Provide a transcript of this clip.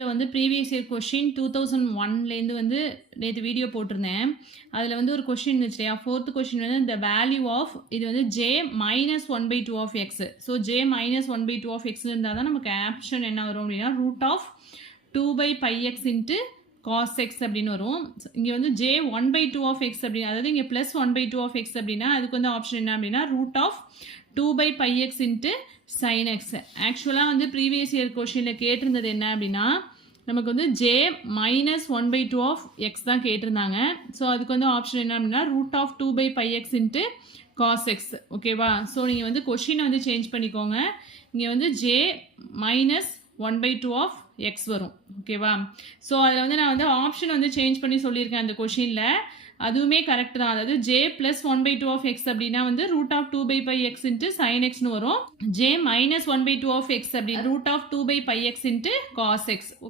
இதில் வந்து previous year question 2001லேருந்து வந்து நேற்று வீடியோ போட்டிருந்தேன். அதில் வந்து ஒரு கொஷின் இருந்துச்சு இல்லையா? ஃபோர்த்து கொஷின் வந்து இந்த வேல்யூ ஆஃப் இது வந்து J minus 1/2 of x. So J minus 1/2 of x இருந்தால் தான் நமக்கு ஆப்ஷன் என்ன வரும் அப்படின்னா root of 2/πx into cos x அப்படின்னு வரும். இங்கே வந்து ஜே 1/2 ஆஃப் எக்ஸ் அப்படின்னு, அதாவது இங்கே ப்ளஸ் 1/2 ஆஃப் எக்ஸ் அப்படின்னா அதுக்கு வந்து ஆப்ஷன் என்ன அப்படின்னா root of 2/πx into sin x. ஆக்சுவலாக வந்து ப்ரீவியஸ் இயர் கொஷினில் கேட்டிருந்தது என்ன அப்படின்னா நமக்கு வந்து ஜே மைனஸ் 1/2 ஆஃப் எக்ஸ் தான் கேட்டிருந்தாங்க. ஸோ அதுக்கு வந்து ஆப்ஷன் என்ன அப்படின்னா root of 2/πx into cos x. ஓகேவா? ஸோ நீங்கள் வந்து கொஷினை வந்து சேஞ்ச் பண்ணிக்கோங்க. இங்கே வந்து ஜே மைனஸ் 1/2 ஆஃப் எக்ஸ் வரும். ஓகேவா? ஸோ அதில் வந்து நான் வந்து ஆப்ஷன் வந்து சேஞ்ச் பண்ணி சொல்லியிருக்கேன் அந்த கொஷினில். அதுவுமே கரெக்ட் தான். அதாவது ஜே ப்ளஸ் 1/2 ஆஃப் எக்ஸ் அப்படின்னா வந்து root of 2/πx into sine எக்ஸ்னு வரும். ஜே மைனஸ் 1/2 ஆஃப் எக்ஸ் அப்படி root of 2/πx into cos X.